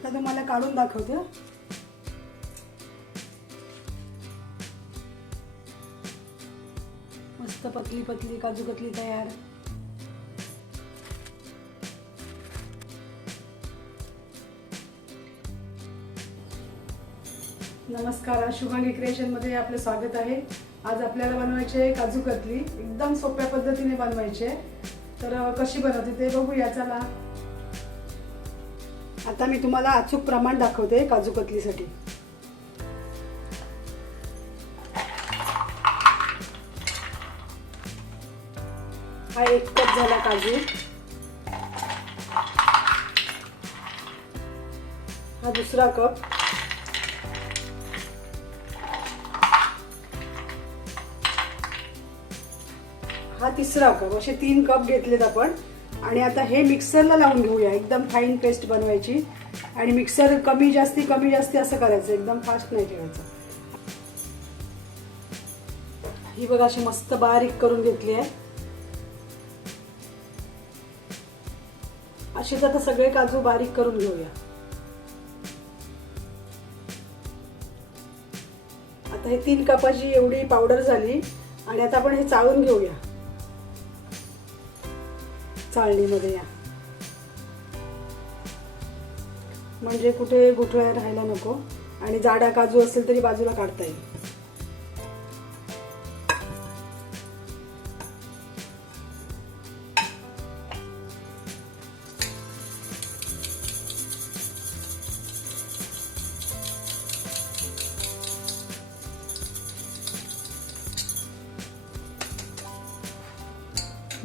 आता तुम्हाला काढून दाखवते. मस्त पतली पतली काजू कतली तयार. नमस्कार, शुभांगी क्रिएशन मध्ये आपले स्वागत आहे. आज आपल्याला बनवायचे काजू कतली. एकदम सोप्या पद्धतीने बनवायचे. तर कशी बनवते ते बघूया. चला, आता मी तुम्हाला अचूक प्रमाण दाखवते काजू कतलीसाठी. हा 1 कप झाला काजू. हा दुसरा कप. हा तिसरा कप. असे 3 कप घेतलेत आपण. आणि आता हे मिक्सरला लावून घेऊया. एकदम फाईन पेस्ट बनवायची. आणि मिक्सर कमी जास्ती असं करायचं, एकदम फास्ट नाही ठेवायचं. ही बघा अशी मस्त बारीक करून घेतली आहे. अशीच आता सगळे काजू बारीक करून घेऊया. आता हे 3 कपाची एवढी पावडर झाली. आणि आता आपण हे चाळून घेऊया चाळणीमध्ये. या म्हणजे कुठे गुठळ्या राहायला नको. आणि जाडा काजू असेल तरी बाजूला काढता येईल.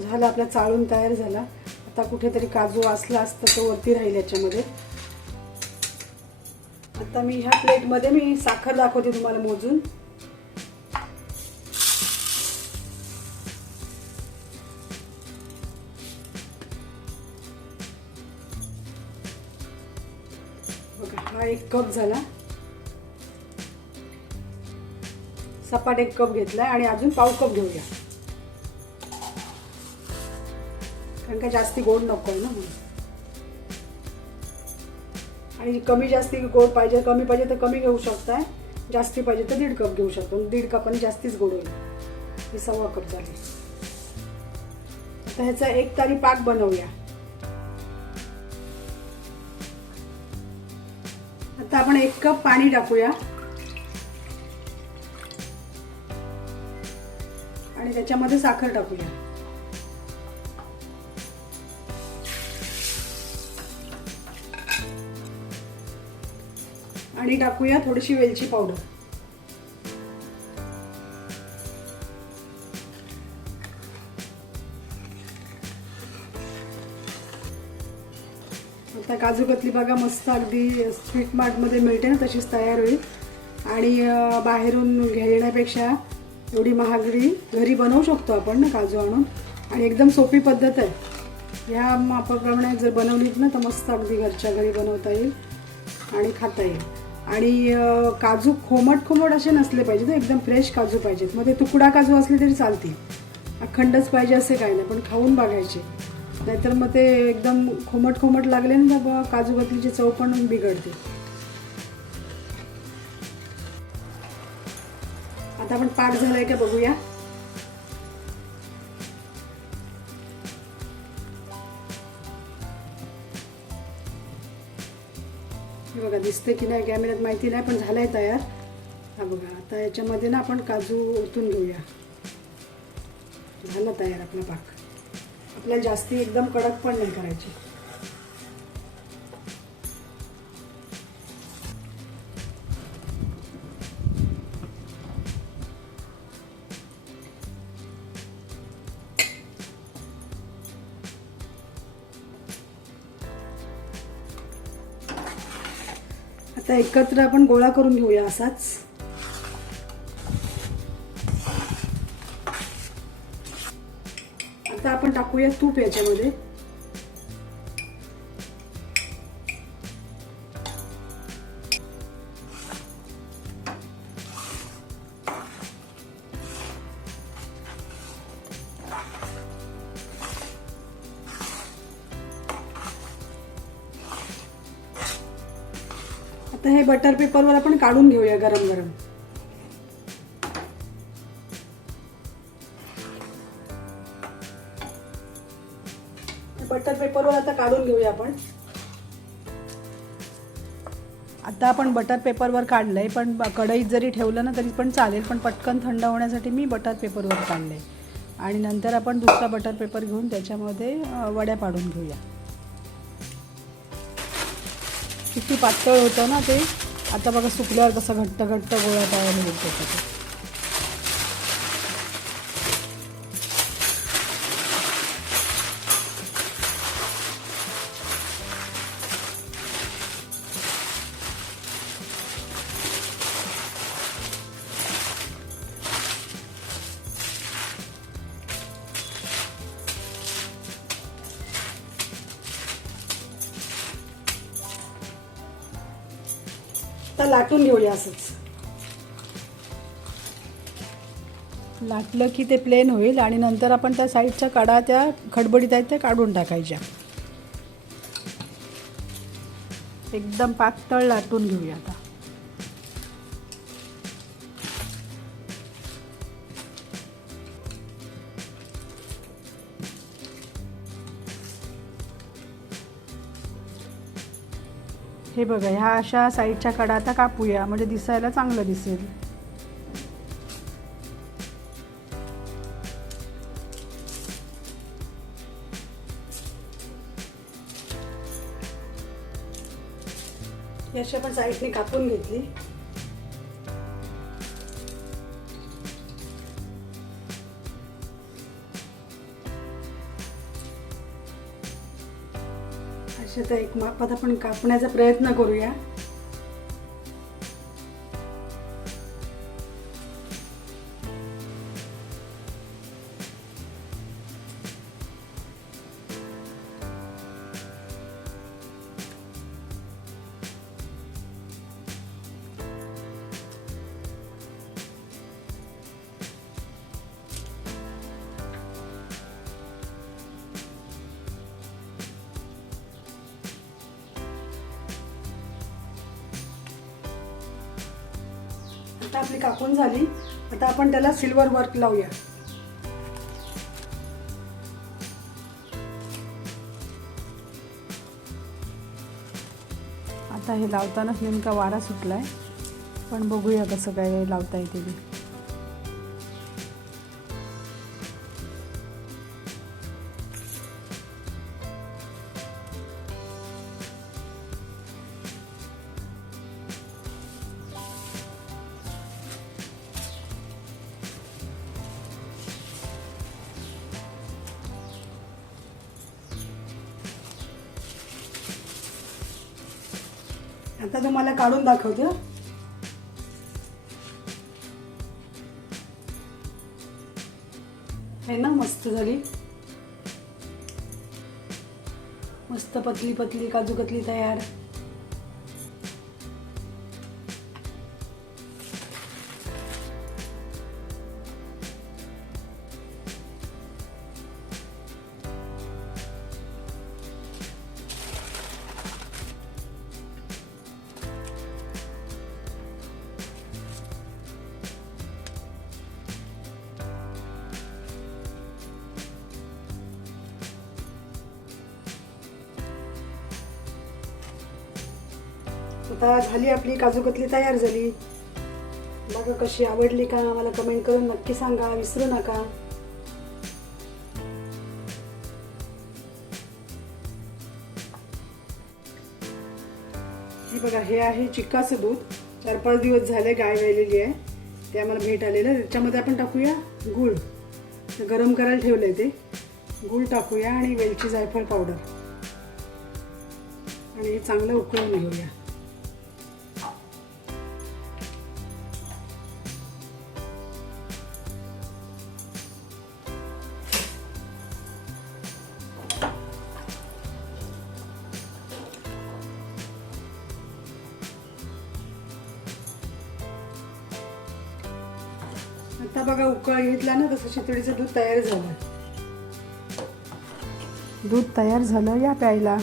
झालं, आपला चाळून तयार झाला. आता कुठेतरी काजू असला असता तो वरती राहील याच्यामध्ये. आता मी ह्या प्लेटमध्ये मी साखर दाखवते तुम्हाला मोजून. बघा, हा 1 कप झाला. सपाट 1 कप घेतलाय. आणि अजून पाव कप घेऊया, कारण का जास्ती गोड नको आहे ना. आणि कमी जास्ती गोड पाहिजे, कमी पाहिजे तर कमी घेऊ शकताय, जास्ती पाहिजे तर 1.5 कप घेऊ शकतो. 1.5 कपाने जास्तीच गोड होईल. हे 1.25 कप झाले. आता ह्याचा 1 तारी पाक बनवूया. आता आपण 1 कप पाणी टाकूया. आणि त्याच्यामध्ये साखर टाकूया. आणि टाकूया थोडीशी वेलची पावडर. आता काजू कतली बघा मस्त अगदी स्वीट मार्ट मध्ये मिळते ना तशीच तयार होईल. आणि बाहेरून घेण्यापेक्षा एवढी महागडी घरी बनवू शकतो आपण ना काजू आणून. आणि एकदम सोपी पद्धत आहे. ह्या मापाप्रमाणे जर बनवलीत ना तर मस्त अगदी घरच्या घरी बनवता येईल आणि खाता येईल. आणि काजू खोमट असे नसले पाहिजेत, एकदम फ्रेश काजू पाहिजेत. मग ते तुकडा काजू असले तरी चालतील, अखंडच पाहिजे असे काही नाही. पण खाऊन बघायचे, नाहीतर मग ते एकदम खोमट लागले ना तर काजू कतलीची चव पण बिघडते. आता आपण पाक झालाय का बघूया. हे बघा, दिसते की नाही कॅमेऱ्यात माहिती नाही, पण झालाय तयार. हा बघा, आता याच्यामध्ये ना आपण काजू ओतून घेऊया. झाला तयार आपला पाक. आपल्याला जास्ती एकदम कडक पण नाही करायची. आता एकत्र आपण गोळा करून घेऊया असाच. आता आपण टाकूया तूप याच्यामध्ये. आता हे बटर पेपरवर आपण काढून घेऊया गरम गरम. बटर पेपरवर आता काढून घेऊया आपण. आता आपण बटर पेपरवर काढलंय, पण कढईत जरी ठेवलं ना तरी पण चालेल, पण पटकन थंड होण्यासाठी मी बटर पेपरवर काढलंय. आणि नंतर आपण दुसरा बटर पेपर घेऊन त्याच्यामध्ये वड्या पाडून घेऊया. किती पातळ होतं ना ते. आता बघा सुकल्यावर कसं घट्ट घट्ट गोळा तयार होईल त्याच्यात. तर लाटून घेऊया असंच. लाटलं की ते प्लेन होईल आणि नंतर आपण त्या साईडच्या कडा त्या खडबडीत आहेत त्या काढून टाकायच्या. एकदम पातळ लाटून घेऊया आता. हे बघा, ह्या अशा साईडच्या कडा आता कापूया, म्हणजे दिसायला चांगलं दिसेल. अशी आपण साईडने कापून घेतली. अशा तर एक मापात आपण कापण्याचा प्रयत्न करूया. आता आपली कापून झाली. आता आपण त्याला सिल्वर वर्क लावूया. आता हे लावतानाच नेमका वारा सुटलाय, पण बघूया कसं काय लावता येते ते. आता तुम्हाला काढून दाखवते. है ना, मस्त झाली. मस्त पतली पतली काजू कतली तयार. आता झाली आपली काजू कतली तयार झाली. बघा कशी आवडली का, मला कमेंट करून नक्की सांगा, विसरू नका. हे बघा, हे आहे चिक्काचं दूध. 4-5 दिवस झाले गाय वेलेली आहे, ते आम्हाला भेट आलेलं. त्याच्यामध्ये आपण टाकूया गूळ. गरम करायला ठेवलंय ते. गूळ टाकूया आणि वेलची जायफळ पावडर आणि हे चांगलं उकळून घेऊया. आता बघा उकळ घेतला ना, तसं शितळीचं दूध तयार झालं. दूध तयार झालं, या प्यायला.